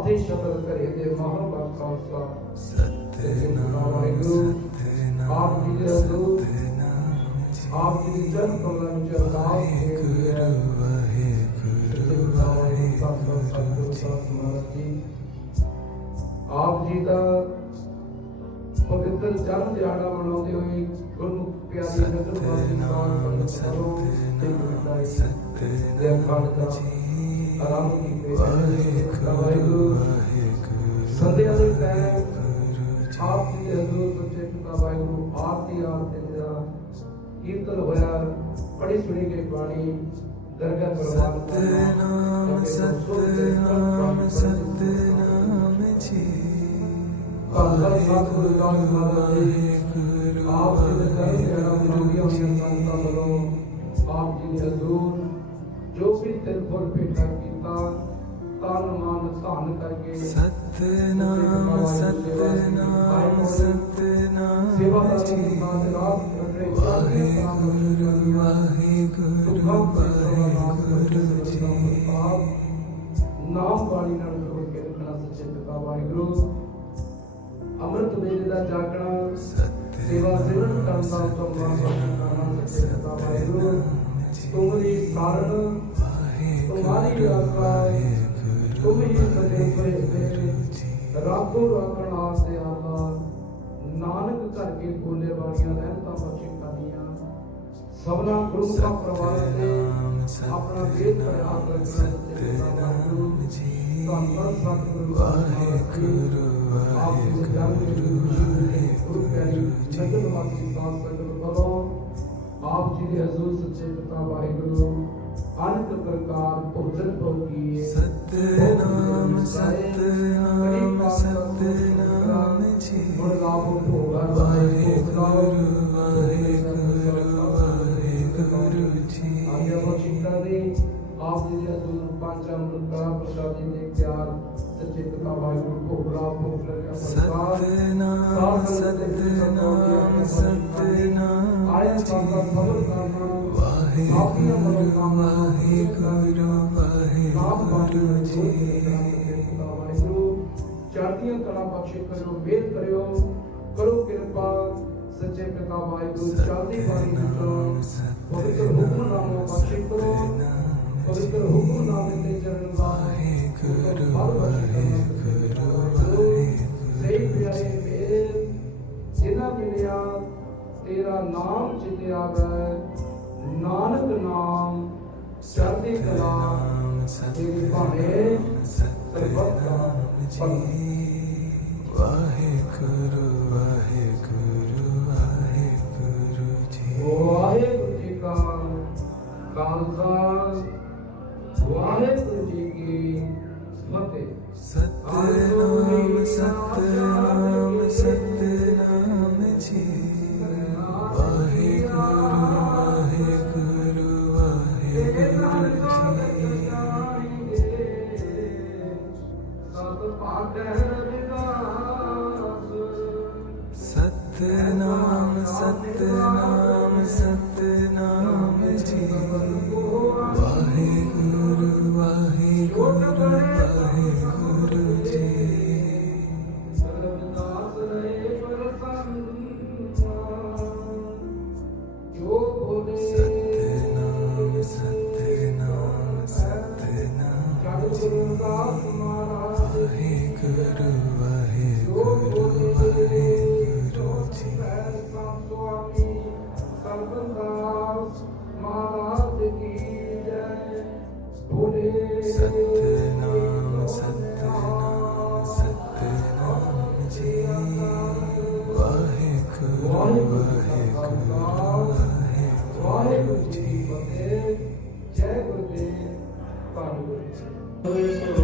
ਫਤਿਹ ਸ਼ਬਦ ਕਰੇ ਦੇ ਮਹਾਂਬਤ ਖਾਲਸਾ। ਸਤਨਾਮ ਸਤਨਾਮ ਆਪ ਜੀ ਦੇ ਸਤਨਾਮ ਜੀ ਆਪ ਜੀ ਦੀ ਜਨ ਕਲਮ ਚ ਅਰਦਾਸ ਹੋਈ ਹੈ ਵਾਹਿਗੁਰੂ ਆਪ ਜੀ ਦਾ ਪਵਿੱਤਰ ਜਨਮ ਦਿਹਾੜਾ ਮਨਾਉਂਦੇ ਹੋਏ ਗੁਰਮੁਖ ਪਿਆਰੀ ਨਗਰ ਵਾਸੀ ਸਾਧ ਸੰਗਤ ਕਰੋ ਤੇ ਗੁਰਦਾਈ ਦੇ ਅਖੰਡ ਦਾ ਆਰਾਮ ਕੀਤੇ ਵਾਹਿਗੁਰੂ ਸੰਧਿਆ ਦੇ ਟਾਈਮ ਆਪ ਜੀ ਦੇ ਹਜ਼ੂਰ ਸੱਚੇ ਪਿਤਾ ਵਾਹਿਗੁਰੂ ਆਰਤੀ ਆਰਤੀ ਦਾ ਕੀਰਤਨ ਹੋਇਆ ਬੜੀ ਸੁਣੀ ਗਈ ਬਾਣੀ ਦਰਗਾਹ ਪ੍ਰਵਾਨ ਸਤਨਾਮ ਸਤਨਾਮ ਸਤਨਾਮ ਜੀ ਧੰਨ ਸਤਿਗੁਰੂ ਰਵਿਦਾਸ ਮਹਾਰਾਜ ਜੀ ਆਪ ਜੀ ਦੇ ਦਰ ਜਿਹੜਾ ਮੰਗੀਆਂ ਹੋਈਆਂ ਸੰਤਾਂ ਵੱਲੋਂ ਆਪ ਜੀ ਦੇ ਹਜ਼ੂਰ ਜੋ ਵੀ ਤਿਲ ਫੁੱਲ ਭੇਟਾ ਕੀਤਾ ਤਨ ਮਨ ਧਨ ਕਰਕੇ ਸਤਨਾਮ ਸਤਨਾਮ ਸਤਨਾਮ ਸੇਵਾ ਕਰਨ ਦਾ ਰਾਤ ਵਾਹਿਗੁਰੂ ਵਾਹਿਗੁਰੂ ਵਾਹਿਗੁਰੂ ਜੀ। ਨਾਮ ਬਾਣੀ ਨਾਲ ਜੋੜ ਕੇ ਰੱਖਣਾ ਸੱਚੇ ਪਿਤਾ ਵਾਹਿਗੁਰੂ। ਅੰਮ੍ਰਿਤ ਵੇਲੇ ਦਾ ਜਾਗਣਾ ਸੇਵਾ ਸਿਮਰਨ ਕਰਨ ਦਾ ਉਤਮ ਮਾਰਗ ਸੱਚੇ ਪਿਤਾ ਵਾਹਿਗੁਰੂ। ਤੁਮਰੀ ਕਾਰਨ ਤੁਮਾਰੀ ਆਸਾਏ ਤੁਮ ਹੀ ਸਦੇ ਤੇਰੇ ਰੱਬੋ ਰੱਖਣ ਆਸੇ ਆਲਾ ਨਾਨਕ ਘਰ ਕੇ ਬੋਲੇ ਵਾਲੀਆਂ ਰਹਿਮਤਾਂ ਬਖਸ਼ੇ ਕਰਨੀਆਂ ਸਭਨਾ ਗੁਰੂ ਦਾ ਪ੍ਰਵਾਹ ਤੇ ਆਪਣਾ ਵੇਦ ਪ੍ਰਵਾਹ ਕਰ ਸਤਨਾਮ ਜੀ ਧੰਨ ਸਤਿਗੁਰੂ ਵਾਹਿਗੁਰੂ ਵਾਹਿਗੁਰੂ ਗੁਰੂ ਪਿਆਰੀ ਜਗਤ ਵਾਸੀ ਸਾਧ ਸੰਗਤ ਬਲੋ ਆਪ ਜੀ ਦੇ ਹਜ਼ੂਰ ਸੱਚੇ ਪਿਤਾ ਵਾਹਿਗੁਰੂ ਅਨੰਤ ਪ੍ਰਕਾਰ ਭੋਜਨ ਭੋਗੀਏ ਸਤਨਾਮ ਸਤਨਾਮ ਸਤਨਾਮ ਜੀ। ਗੁਣ ਲਾਭ ਭੋਗਾ ਵਾਹਿਗੁਰੂ ਵਾਹਿਗੁਰੂ ਵਾਹਿਗੁਰੂ ਜੀ। ਆਇਆ ਬਖਸ਼ਿਸ਼ਾਂ ਦੇ ਆਪ ਜੀ ਦੇ ਹਜ਼ੂਰ ਪੰਜ ਅੰਮ੍ਰਿਤ ਪ੍ਰਸ਼ਾਦੀ ਦੇ ਪਿਆਰ ਸੱਚੇ ਪਿਤਾ ਵਾਹਿਗੁਰੂ ਭੋਗ ਲਾਭ ਭੋਗ ਲੱਗਿਆ ਸਤਨਾਮ ਸਤਨਾਮ ਸਤਨਾਮ ਆਇਆ ਜੀ। ਵਾਹਿਗੁਰੂ ਵਾਹਿਗੁਰੂ ਵਾਹਿਗੁਰੂ ਜੀ ਚੜ੍ਹਦੀਆਂ ਕਲਾ ਬਖਸ਼ੇ ਕਰਿਓ ਮਿਹਰ ਕਰਿਓ ਕਰੋ ਕਿਰਪਾ ਸੱਚੇ ਪਿਤਾ ਵਾਹਿਗੁਰੂ ਚੜ੍ਹਦੀ ਬਾਣੀ ਵਿੱਚੋਂ ਪਵਿੱਤਰ ਹੁਕਮਨਾਮਾ ਬਖਸ਼ੇ ਕਰੋ ਪਵਿੱਤਰ ਹੁਕਮਨਾਮੇ ਤੇ ਚਰਨ ਵਾਹਿਗੁਰੂ ਵਾਹਿਗੁਰੂ ਸਤਿ ਭਾਣੇ ਸਰਬੱਤ ਦਾ ਵਾਹਿਗੁਰੂ ਗੁਰੂ ਜੀ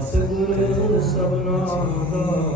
ਸਤਿਗੁਰ ਸਭਨਾ ਦਾ